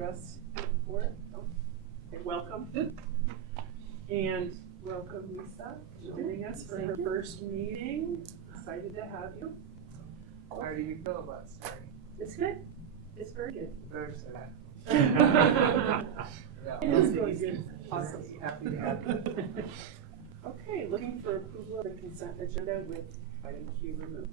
address for it? Oh, okay, welcome. And welcome Lisa, joining us for her first meeting. Excited to have you. How do you feel about starting? It's good. It's very good. Very sad. It is really good. Awesome. Happy to have you. Okay, looking for approval of the consent agenda with item Q removed.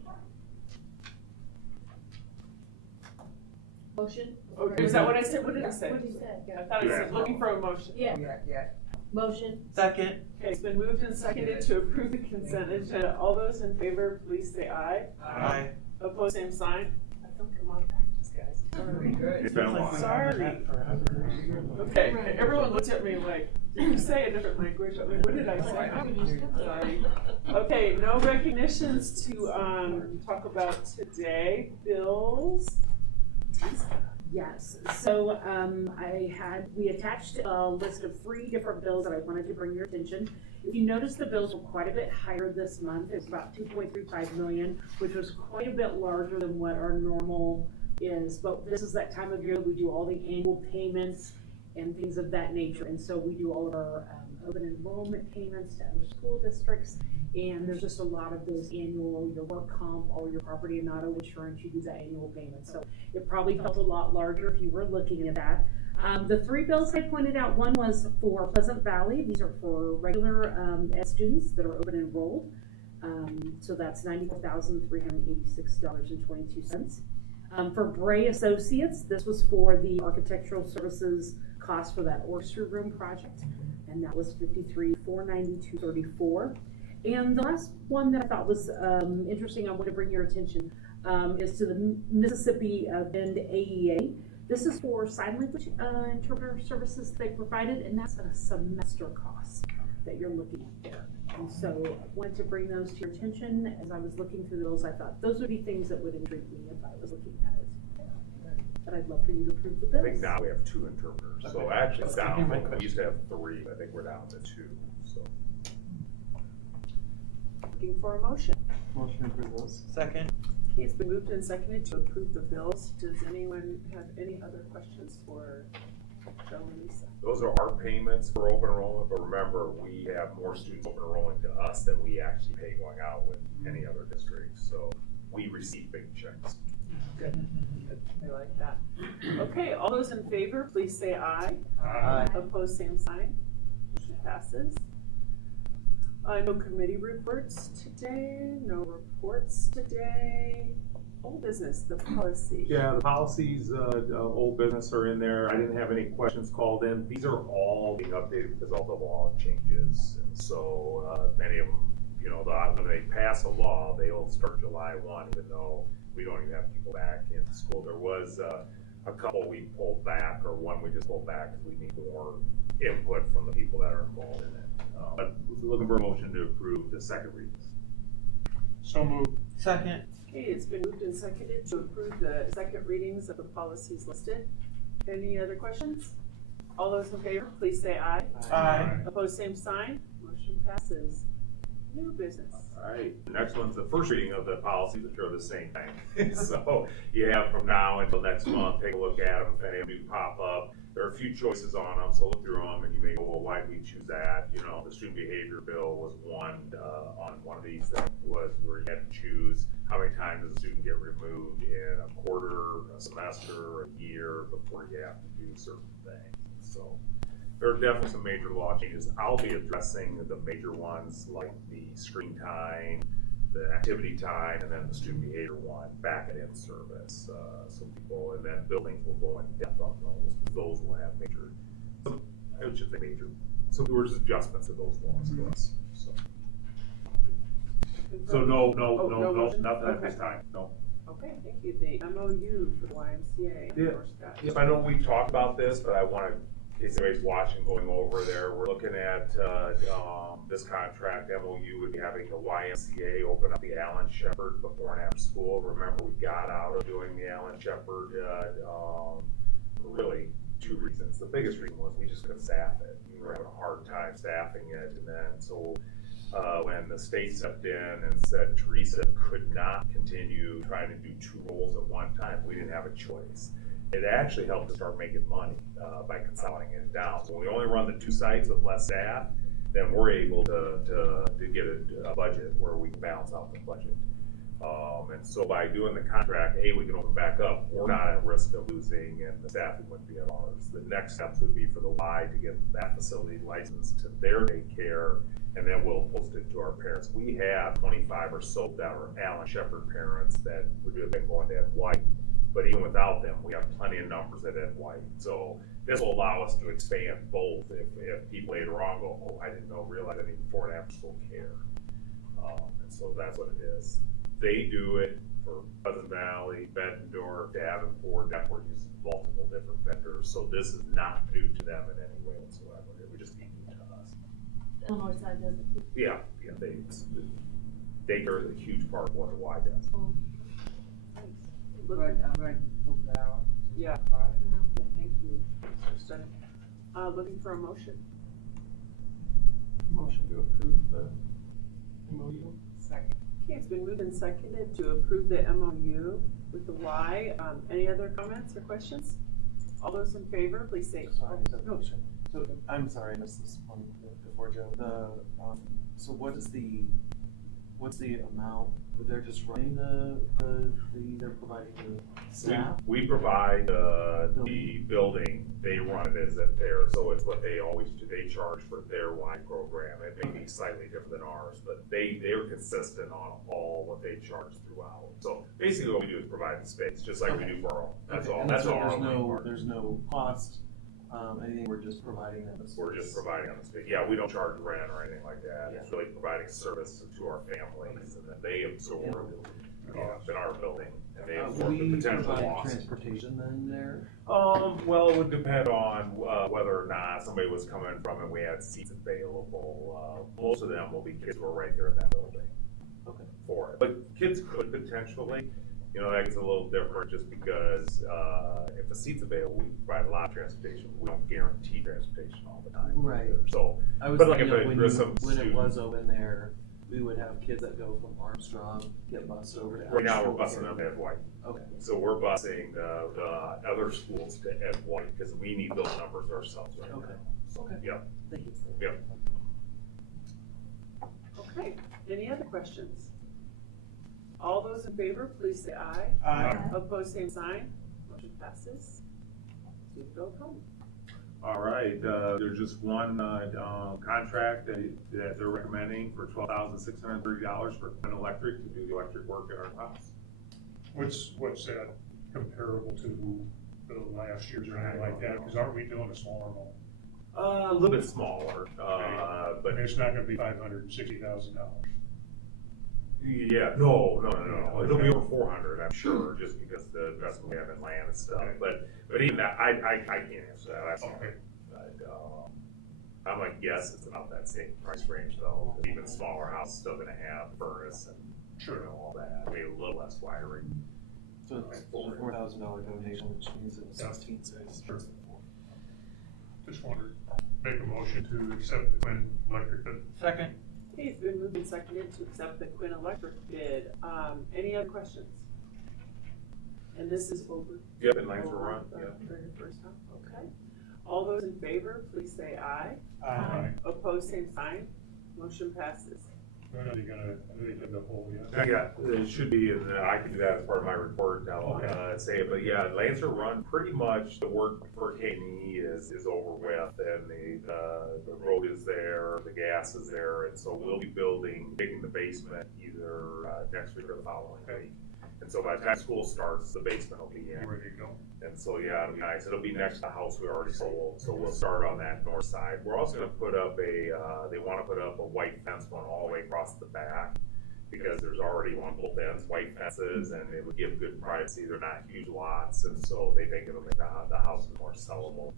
Motion? Okay, is that what I said? What did I say? What did you say? I thought I said looking for a motion. Yeah. Yeah. Motion? Second. Okay, it's been moved and seconded to approve the consent agenda. All those in favor, please say aye. Aye. Opposed, same sign. I don't come on practice, guys. Very good. It's been a while. Sorry. Okay, everyone looked at me like, did you say a different language? I mean, what did I say? Sorry. Okay, no recognitions to talk about today. Bills. Yes, so we attached a list of 3 different bills that I wanted to bring your attention. If you notice, the bills were quite a bit higher this month. It's about 2.35 million, which was quite a bit larger than what our normal is. But this is that time of year that we do all the annual payments and things of that nature. And so we do all of our open enrollment payments to other school districts. And there's just a lot of those annual, your work comp, all your property and auto insurance, you do that annual payment. So it probably felt a lot larger if you were looking at that. The 3 bills I pointed out, one was for Pleasant Valley. These are for regular ed students that are open enrolled. So that's $94,386.22. For Bray Associates, this was for the architectural services cost for that orchestra room project. And that was $53,492.34. And the last one that I thought was interesting, I want to bring your attention, is to the Mississippi Bend AEA. This is for sign language interpreter services they provided, and that's a semester cost that you're looking at there. And so I wanted to bring those to your attention. As I was looking through those, I thought those would be things that would intrigue me if I was looking at it. But I'd love for you to approve the bills. I think now we have 2 interpreters, so actually it's down. We used to have 3, I think we're down to 2, so. Looking for a motion. Motion to approve those. Second. Okay, it's been moved and seconded to approve the bills. Does anyone have any other questions for Joe and Lisa? Those are our payments for open enrollment, but remember, we have more students open enrolling to us than we actually pay going out with any other districts, so we receive big checks. Good. Good. I like that. Okay, all those in favor, please say aye. Aye. Opposed, same sign. Motion passes. No committee reports today, no reports today. Old business, the policy. Yeah, the policies, old business are in there. I didn't have any questions called in. These are all being updated because all the law changes. And so many of them, you know, when they pass a law, they'll start July 1, even though we don't even have people back in school. There was a couple we pulled back, or one we just pulled back because we need more input from the people that are involved in it. But looking for a motion to approve the second readings. So moved. Second. Okay, it's been moved and seconded to approve the second readings of the policies listed. Any other questions? All those in favor, please say aye. Aye. Opposed, same sign. Motion passes. New business. All right, the next one's the first reading of the policies, which are the same thing. So you have from now until next month, take a look at them. If any of them do pop up, there are a few choices on them, so look through them and you may go, well, why did we choose that? You know, the student behavior bill was one on one of these that was where you had to choose how many times does a student get removed in a quarter, a semester, a year before you have to do certain things. So there are definitely some major law changes. I'll be addressing the major ones like the screen time, the activity time, and then the student behavior one back at in-service. Some people, and then buildings will go in depth on those. Those will have major, I should say major, so there was adjustments to those laws for us. So no, motion? nothing at this Okay. time, no. Okay, thank you. The MOU for the YMCA. Yeah. for Scott. Yes, I know we talked about this, but I want to, in case anybody's watching, going over there, we're looking at this contract MOU would be having the YMCA open up the Alan Shepard before and after school. Remember, we got out of doing the Alan Shepard for really 2 reasons. The biggest reason was we just couldn't staff it. We were having a hard time staffing it, and then so when the state stepped in and said Teresa could not continue trying to do 2 roles at one time, we didn't have a choice. it actually helped us start making money, by consolidating it down. So when we only run the 2 sites with less staff, then we're able to get a budget where we can balance out the budget. And so by doing the contract, we can open back up, we're not at risk of losing and the staffing wouldn't be at ours. The next steps would be for the Y to get that facility licensed to their daycare, and then we'll post it to our parents. We have 25 or so that are Allen Shepherd parents that would have been going to Ed White, but even without them, we have plenty of numbers at Ed White. So this will allow us to expand both if people later on go, oh, I didn't realize I need before and after school care. And so that's what it is. They do it for Pleasant Valley, Bettendorf, Davenport, Davenport uses multiple different vendors, so this is not new to them in any way whatsoever. It would just be new to us. Illinois side does it too. Yeah, daycare is a huge part of what the Y does. I'm glad you pulled that out. Yeah. Thank you, Mr. Stunning. Looking for a motion. Motion to approve the MOU. Second. Okay, it's been moved and seconded to approve the MOU with the Y. Any other comments or questions? All those in favor, please say. Sorry, No. so I'm sorry, I missed this one before, Joe. So what's the amount? They're just running they're providing the staff? We provide the building, they run it as if they're, so it's what they always do, they charge for their Y program. It may be slightly different than ours, but they're consistent on all what they charge throughout. So basically what we do is provide the space, just like we do for our own. That's Okay, all, and that's so all our main part. there's no cost, anything, we're just providing them the space. We're just providing on the space. Yeah, we don't charge rent or anything like that. It's Yeah. really providing service to our families, and then they absorb in our building, and they absorb the We potential provide loss. transportation then there? Well, it would depend on whether or not somebody was coming from and we had seats available. Most of them will be kids who are right there in that building Okay. for it. But kids could potentially, that gets a little different just because if a seat's available, we provide a lot of transportation. We don't guarantee transportation all the time. Right. either. So, I was But like thinking if of it when was some it was student- open there, we would have kids that go from Armstrong, get bused over to. right now we're Asheville. busing them to Ed White. Okay. So we're busing the other schools to Ed White because we need those numbers ourselves right Okay. now. So, Okay. Yep. Thank you. Yep. Okay, any other questions? All those in favor, please say aye. Aye. Opposed, same sign. Motion passes. You can go home. All right, there's just one contract that they're recommending for $12,630 for Quinn Electric to do the electric work at our house. What's that comparable to the last year's or anything like that? Because aren't we doing a smaller one? A little bit smaller, but And it's not gonna be $560,000. yeah, no. It'll be over 400, I'm sure, just because the investment we have in land and stuff. Okay. But even that, I can't answer that. That's Okay. But, I'm gonna guess it's about that same price range though. Even smaller house is still gonna have furnace and all that. Maybe a little less wiring. So it's a $4,000 donation, which means it was Yeah. 16 cents. Sure. Just wondered, make a motion to accept the Quinn Electric bid. Second. Okay, it's been moved and seconded to accept the Quinn Electric bid. Any other questions? And this is over. Yep, and lines were run, The yeah. very first time, okay. All those in favor, please say aye. Aye. Opposed, same sign. Motion passes. When are they did the whole, yeah? Yeah, it should be, I can do that as part of my report, I'll say it, but yeah, lanes are run, pretty much the work for K&E is over with, and the road is there, the gas is there, and so we'll be digging the basement either next week or the following week. And so by the time school starts, the basement will be in. Ready to go. And so, yeah, it'll be nice. It'll be next to the house we already sold, so we'll start on that north side. We're also gonna put up they wanna put up a white fence going all the way across the back, because there's already on both ends white fences, and it would give good privacy. They're not huge lots, and so they think it'll make the houses more sellable.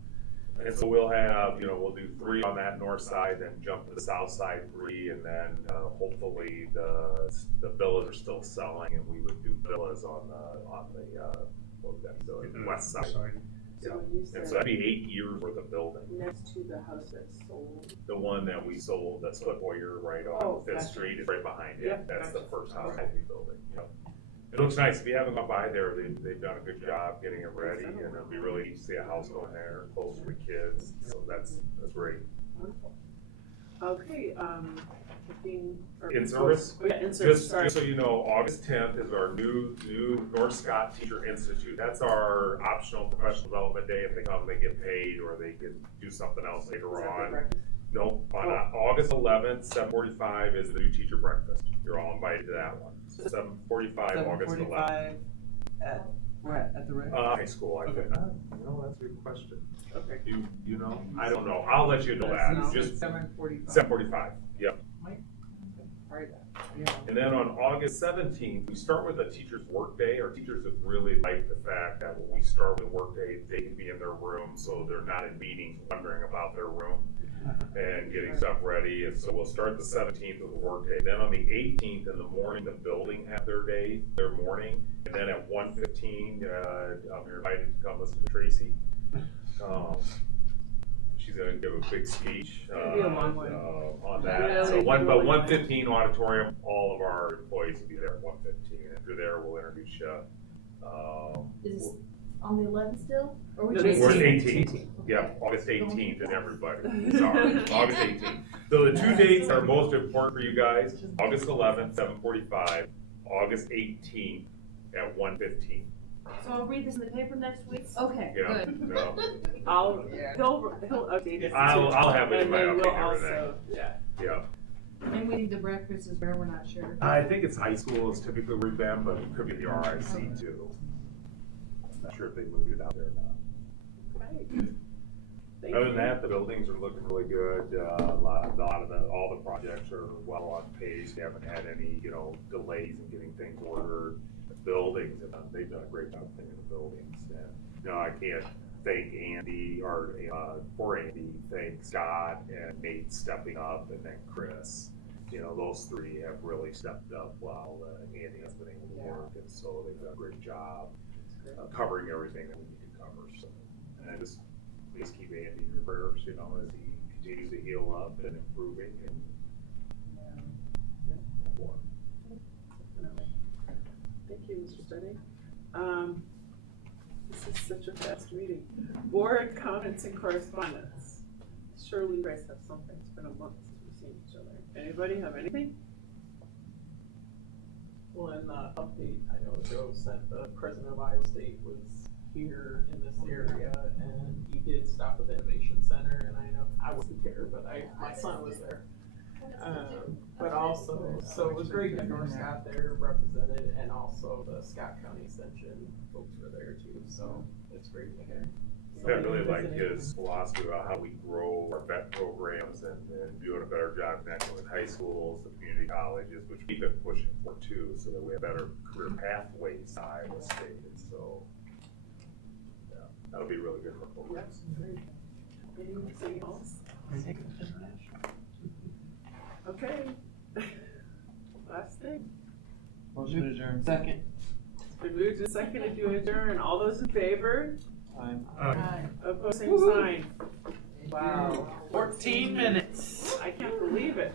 And so we'll have, we'll do 3 on that north side, then jump to the south side 3, and then hopefully the villas are still selling, and we would do villas on the west side. So when you And said so that'd be 8 years worth of building. next to the house that's sold, The one that we sold, that's Foot Warrior right Oh, on Fifth gotcha. Street, is right behind it. Yep, That's the gotcha. first house Okay. we'll be building. Yep. It looks nice. If you haven't gone by there, they've done a good job getting it ready, and it'll be really neat to see a house going there, close to the kids, so that's great. Wonderful. Okay, 15. In service? Oh, yeah, in service, Just sorry. so you know, August 10th is our new North Scott Teacher Institute. That's our optional professional development day. If they come, they get paid, or they can do something else Is later that the on. breakfast? No, on August 11th, 7:45 is the new teacher breakfast. You're all invited to that one. 7:45, August 11th. 7:45 at the rec. High school, I think. Okay. That's a good question. Okay. You know? I don't know. I'll let you know that. Just 7:45. 7:45, yep. Right. Yeah. And then on August 17th, we start with a teacher's workday. Our teachers have really liked the fact that when we start with workday, they can be in their room, so they're not in meetings wondering about their room and getting stuff ready. And so we'll start the 17th with a workday. Then on the 18th in the morning, the building have their morning. And then at 1:15, you're invited to come listen to Tracy. She's gonna give a big speech, It'll be a long one. on that. Really So good. 1:15 auditorium, all of our employees will be there at 1:15. If you're there, we'll introduce you. Is this on the 11th still? Or No, which this is We're is at 18th. 18th, yeah, August 18th and everybody, sorry, August 18th. So the two dates that are most important for you guys, August 11th, 7:45, August 18th at 1:15. So I'll read this in the paper next week? Okay, Yeah, good. no. He'll update it. I'll have it in And my then we'll update everything. also, yeah. Yeah. And we need the breakfast is where we're not sure. I think it's high school is typically where we've been, but it could be the RIC too. I'm not sure if they moved it out there or not. Okay. Thank Other than you. that, the buildings are looking really good. All the projects are well on pace. We haven't had any, delays in getting things ordered. The buildings, they've done a great job cleaning the buildings. And, I can't thank Andy or, for Andy, thank Scott and Nate stepping up, and then Chris. Those three have really stepped up while Andy has been able to work, and so they've done a great job covering everything that we need to cover. So, and please keep Andy in your prayers, as he continues to heal up and improving. And Thank you, Mr. Steady. This is such a fast meeting. Board comments and correspondence. Surely you guys have something. It's been a month since we've seen each other. Anybody have anything? Well, in the update, I know Joe sent the president of Iowa State was here in this area, and he did stop at the Innovation Center, and I know I wasn't there, but my son was there. But also, so it was great that North Scott there represented, and also the Scott County Extension folks were there too, so it's great to hear. I really like his philosophy about how we grow our vet programs and doing a better job connecting with high schools, the community colleges, which we've been pushing for too, so that we have better career pathways in Iowa State. And so, yeah, that'll be really good for programs. Great. Anything else? Okay. Last thing. Motion to adjourn. Second. It's been moved and seconded to adjourn. All those in favor? Aye. Opposed, same sign. Wow. 14 minutes. I can't believe it.